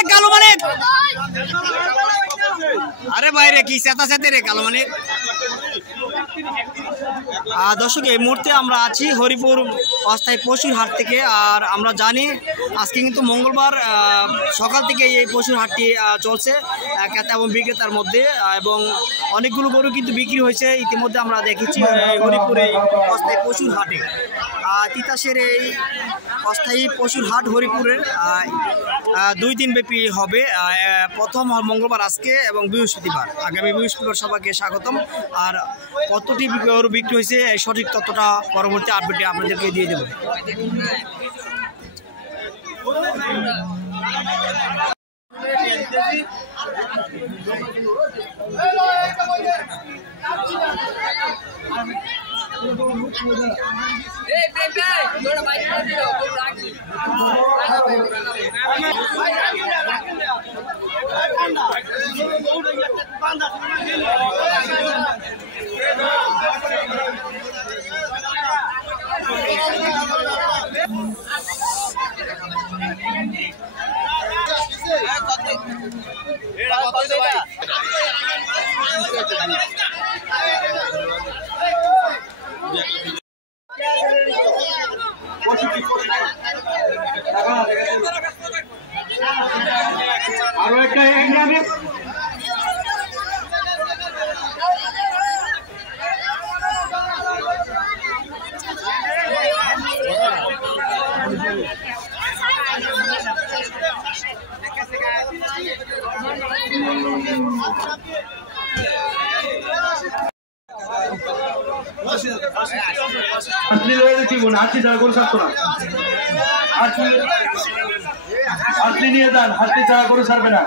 রে কালো মানিক, আরে বাইরে কি চেতাচেতে রে কালো মানিক। দর্শক এই মুহূর্তে আমরা আছি হরিপুর অস্থায়ী পশুর হাট থেকে। আর আমরা জানি আজকে কিন্তু মঙ্গলবার সকাল থেকে এই পশুর হাটটি চলছে ক্রেতা এবং বিক্রেতার মধ্যে, এবং অনেকগুলো গরু কিন্তু বিক্রি হয়েছে ইতিমধ্যে আমরা দেখেছি হরিপুরে অস্থায়ী পশুর হাটে। তিতাসের এই অস্থায়ী পশুর হাট হরিপুরের 2 দিন ব্যাপী হবে। প্রথম মঙ্গলবার আজকে এবং বৃহস্পতিবার, আগামী বৃহস্পতিবার সবাইকে স্বাগতম। আর কতটি গরু বিক্রি হয়েছে এই সঠিক তথ্যটা পরবর্তী আপডেটে আপনাদেরকে দিয়ে দেব। আরো একটা হাতি ছাড়া করে থাকতো না, হাতি নিয়ে যান, হাতি ছাড়া করে ছাড়বে না।